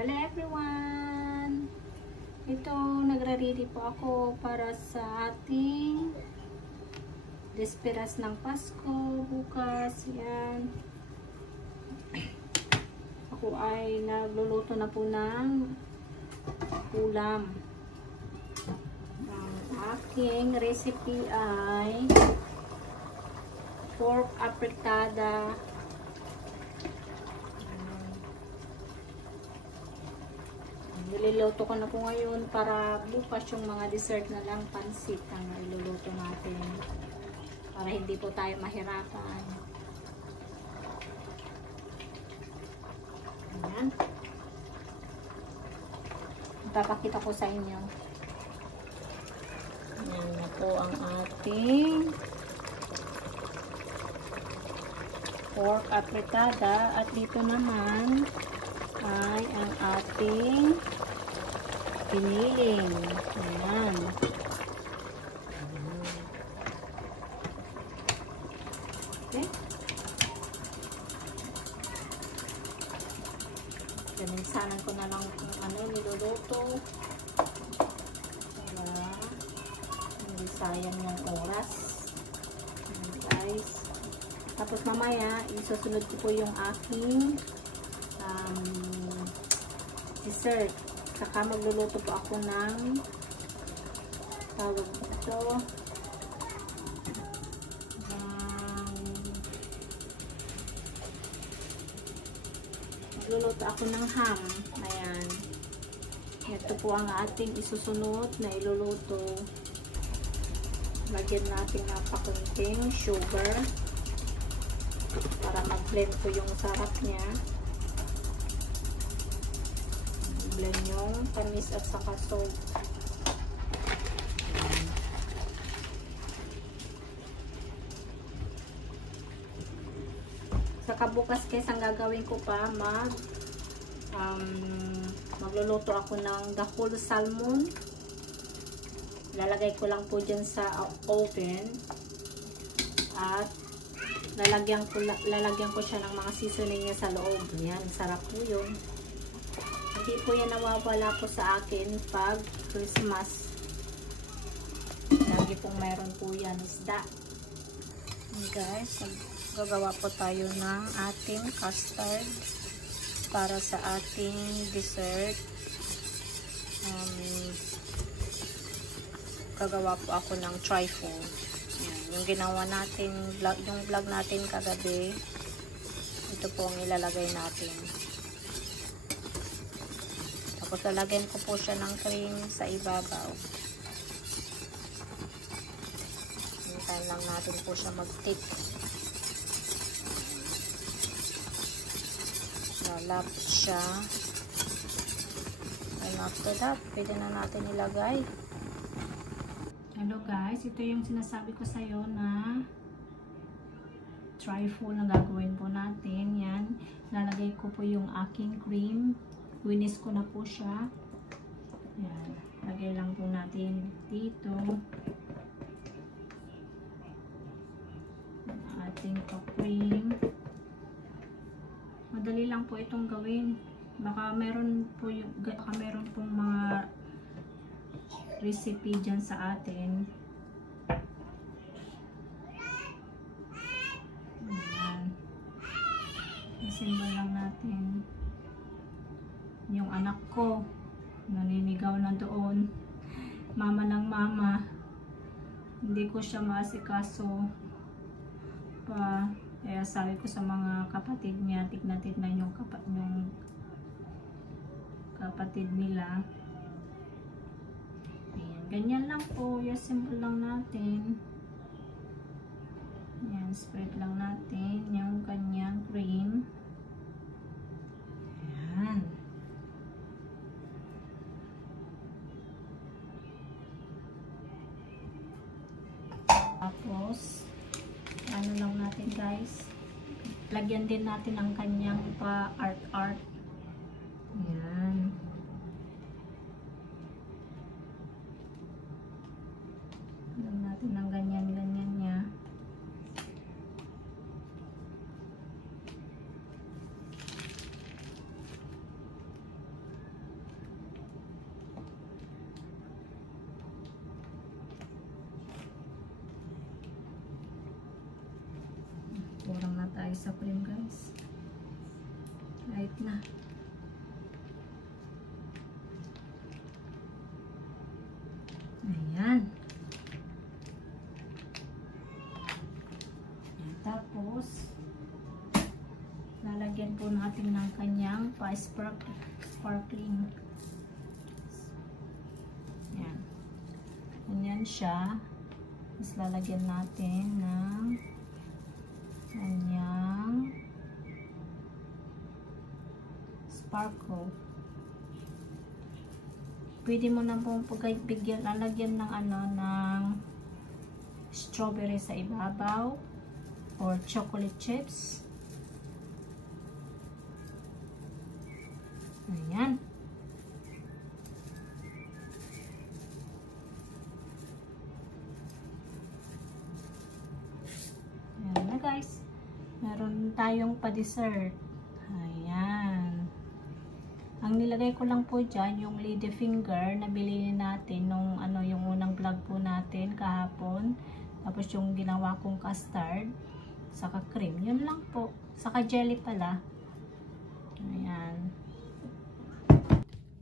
Hello everyone! Ito, nagre-ready po ako para sa ating desperas ng Pasko bukas. Yan. Ako ay nagluluto na po ng ulam. Ang aking recipe ay pork apretada. Niluluto ko na po ngayon para bukas yung mga dessert na lang, pansit ang iluluto natin para hindi po tayo mahirapan. Ayan. Ipapakita ko sa inyo. Ayan na po ang ating pork apretada at dito naman ay ang ating piniling. Ayan. Okay. Gaminsanan ko na lang kung ano niluluto para hindi sayang yung oras. Ayan, guys. Tapos mamaya isusunod ko po yung aking dessert. Saka magluluto po ako ng tawag ito magluluto ako ng ham. Ayan. Ito po ang ating isusunod na iluluto. Lagyan natin ng pakunting sugar para mag-blend po yung sarap niya. Blend yung tamis at saka salt. Saka bukas guys, ang gagawin ko pa magluluto ako ng the whole salmon. Lalagay ko lang po dyan sa oven at lalagyan ko siya ng mga seasoning niya sa loob. Yan, sarap po yun. Hindi po yan nawawala po sa akin pag Christmas. Lagi pong mayroon po yan isda. Okay guys, gagawa po tayo ng ating custard para sa ating dessert. Gagawa po ako ng trifle. Yung ginawa natin, yung vlog natin kagabi, ito po ang ilalagay natin. Tapos lalagyan ko po siya ng cream sa ibabaw. Hintayin lang natin po siya mag-thick. Lalapot siya. And after that, pwede na natin ilagay. Hello guys, ito yung sinasabi ko sa'yo na trifle na gagawin po natin. Yan, lalagay ko po yung aking cream. Winis ko na po siya. Yan. Lagay lang po natin dito. Ating pa-cream. Madali lang po itong gawin. Baka meron pong mga recipe dyan sa atin. Yan. Isimba lang natin. Yung anak ko naninigaw na doon, mama ng mama, hindi ko siya maasikaso pa, kaya sabi ko sa mga kapatid niya, tignan yung kapatid nila. Ayan, ganyan lang po, yung simple lang natin. Ayan, spread lang natin yung kanyang cream. Ayan. Tapos, ano lang natin guys, lagyan din natin ang kanyang pa-art. Ayan. Lagyan natin ng ganyan-ganyan niya. Kahit na. Ayan. Tapos, lalagyan po natin ng kanyang pa-sparkling. Ayan. Ganyan siya. Tapos lalagyan natin ng kanyang sparkle. Pwede mo na pong bigyan, lalagyan ng ng strawberry sa ibabaw or chocolate chips. Ayan. Ayan na guys. Meron tayong pa-dessert. Ayan. Ang nilagay ko lang po dyan, yung ladyfinger na bilhin natin nung yung unang vlog po natin kahapon. Tapos yung ginawa kong custard, saka cream. Yun lang po. Saka jelly pala. Ayan.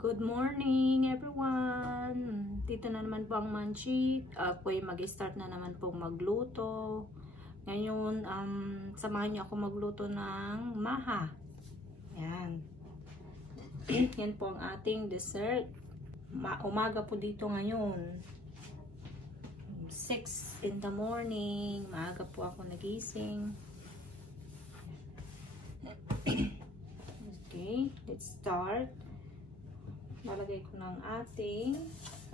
Good morning everyone! Dito na naman po ang Manchi. Ako'y mag-start na naman pong magluto. Ngayon, samahan niyo ako magluto ng maha. Ayan. Yan po ang ating dessert. Umaga po dito ngayon. 6 in the morning. Maaga po ako nagising. Okay, let's start. Lalagay ko ng ating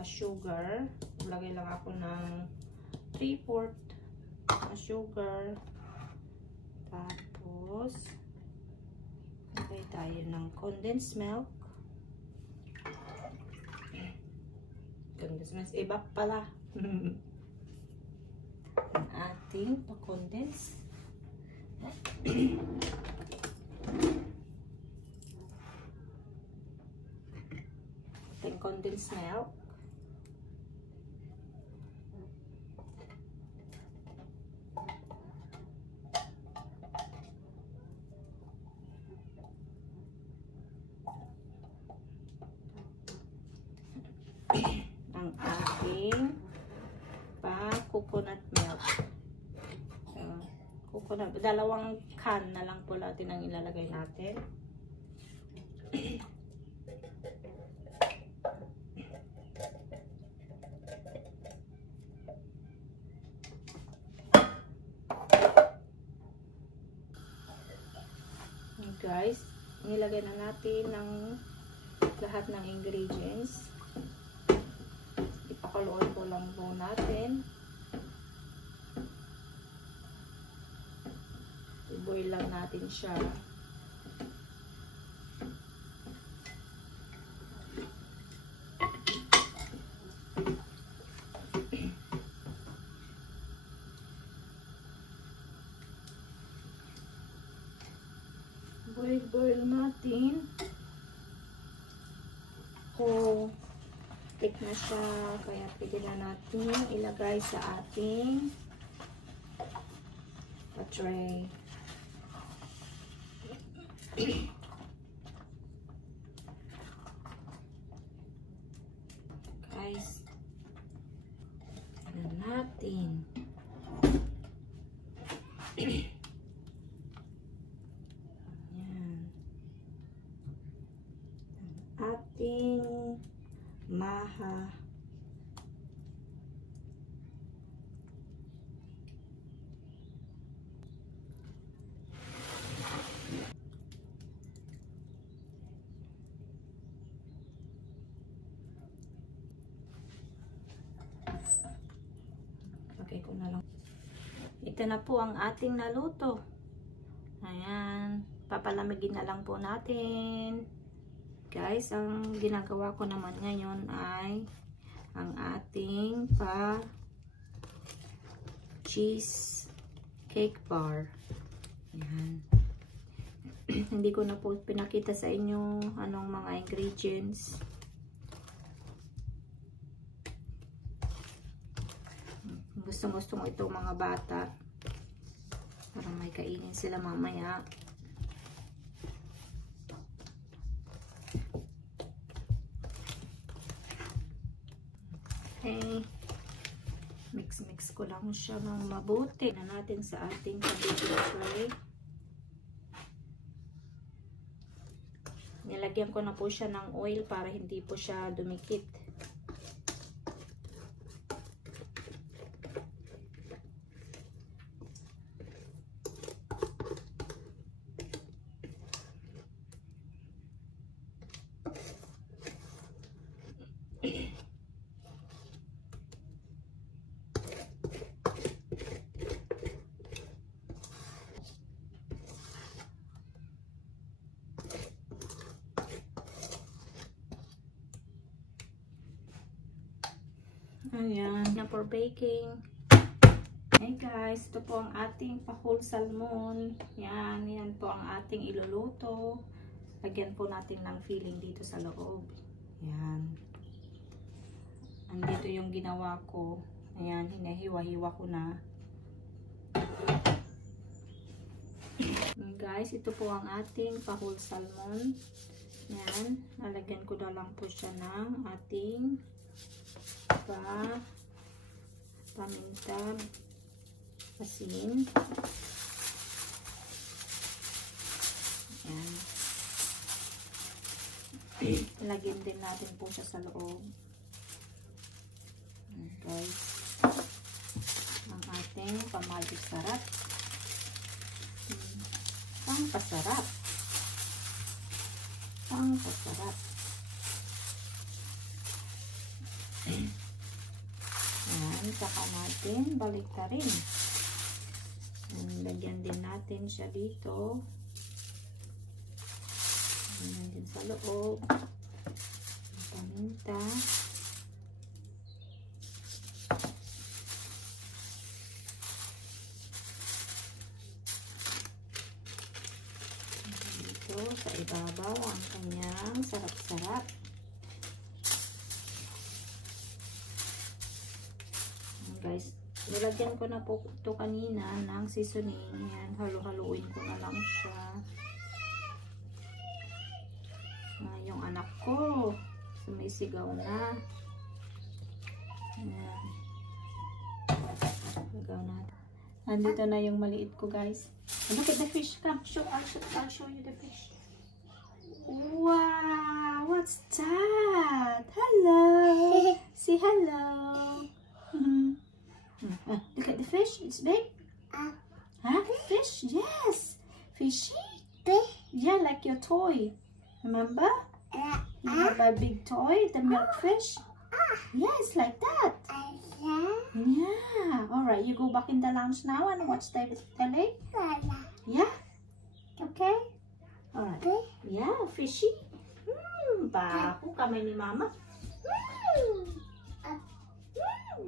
sugar. Lalagay lang ako ng 3/4 na sugar. Tapos, lagay tayo ng condensed milk. Condensed milk, iba pala. Ang ating pa-condense. Ating condensed milk. Ang ating coconut milk. Coconut, dalawang can na lang po natin ang ilalagay natin. Guys, nilagay na natin ng lahat ng ingredients. Ipakuluan po lang po natin. I-boil lang natin siya. Boil natin. Click na siya, kaya pwede na natin ilagay sa ating tray. Guys, ano natin? Ating maha. Okay ko na lang. Ito na po ang ating naluto. Ayan. Papalamigin na lang po natin. Guys, ang ginagawa ko naman ngayon ay ang ating cheese cake bar. Ayan. Hindi ko na po pinakita sa inyo anong mga ingredients. Gustong-gusto mo itong mga bata para may kainin sila mamaya. Okay. Mix ko lang siya ng mabuti. Na natin sa ating baking tray. Nilagyan ko na po siya ng oil para hindi po siya dumikit. Ayan, na for baking. Hey guys, ito po ang ating pa-whole salmon. Yan po ang ating iluluto. Lagyan po natin ng filling dito sa loob. Yan. Andito yung ginawa ko. Ayan, hinahiwa-hiwa ko na. Guys, ito po ang ating pa-whole salmon. Yan, lalagyan ko na lang po siya ng ating paminta, asin. Ayan. Lagyan din natin po siya sa loob. Ayan guys. Ang ating pamalig sarap. Pangpasarap. Pangpasarap. Ayan, saka natin balik na rin. Lagyan din natin siya dito. Ayan din sa loob. Paminta. Dito sa ibabaw ang kanyang sarap-sarap. Guys, nilagyan ko na po ito kanina ng seasoning. Yan, halo-haluin ko na lang siya. Yung anak ko sumisigaw na. Yan. Sigaw natin. Andito na yung maliit ko guys. Look at the fish. Come, I'll show you the fish. Wow, what's that? Hello. Say hello. Look at the fish. It's big. Huh? Fish? Yes. Fishy? Yeah, like your toy. Remember? You have a big toy, the milkfish. Yes, like that. Yeah. Alright, you go back in the lounge now and watch the telly? Yeah? Okay? Alright. Yeah, fishy. Baho kamay ni mama.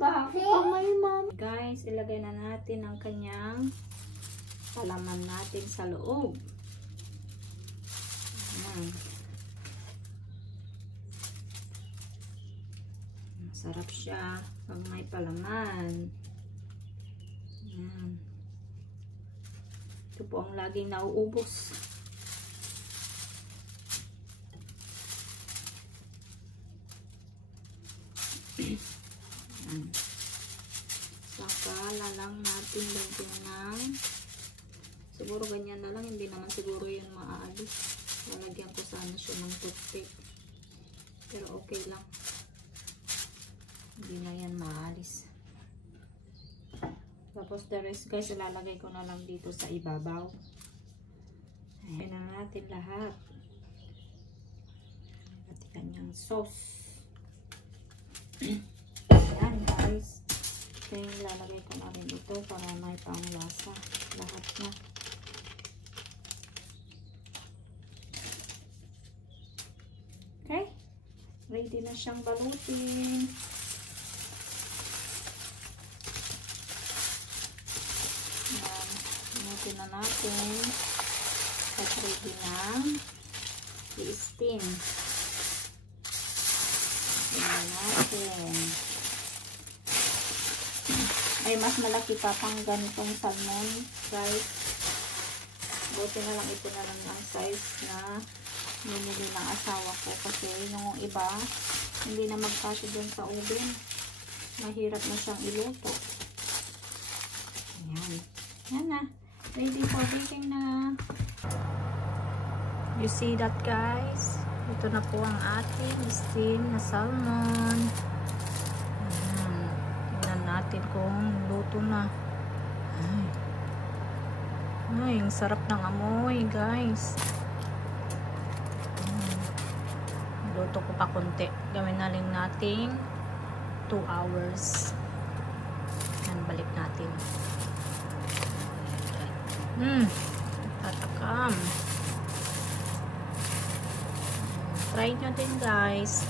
Baho kamay ni mama. Guys, ilagay na natin ang kanyang palaman natin sa loob. Ayan. Sarap siya pag may palaman. Ayan. Ito po ang laging nauubos. Ayan. Saka lalang natin lagyan ng siguro ganyan na lang, hindi naman siguro yun maaalis. Lalagyan ko sana siya ng toothpick. Pero okay lang. Hindi na yan maalis. Tapos the rest guys, ilalagay ko na lang dito sa ibabaw. Ayan na natin lahat. Pati kanyang sauce. Ayan guys. Ito yung ilalagay ko na rin ito para may panglasa. Lahat na. Okay. Ready na siyang balutin. Ayan na natin at ready na i-steam. Ayan natin. May mas malaki pa pang ganitong salmon guys. Buti na lang ito na lang ang size na binili ng asawa ko kasi yung iba hindi na magkasya dun sa oven. mahirap na siyang iluto. Ayan. Yan na. Ready for baking na. You see that, guys? Ito na po ang ating steam na salmon. Ayan. Tingnan natin kung luto na. Ay, ang sarap ng amoy, guys. Luto ko pa konti. Gawin na lang natin 2 hours. Yan, balik natin. Tatakam. Try nyo din, guys.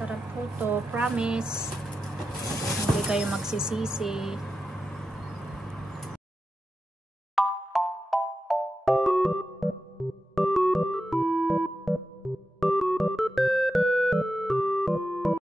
Sarap po to. Promise. Hindi kayo magsisisi.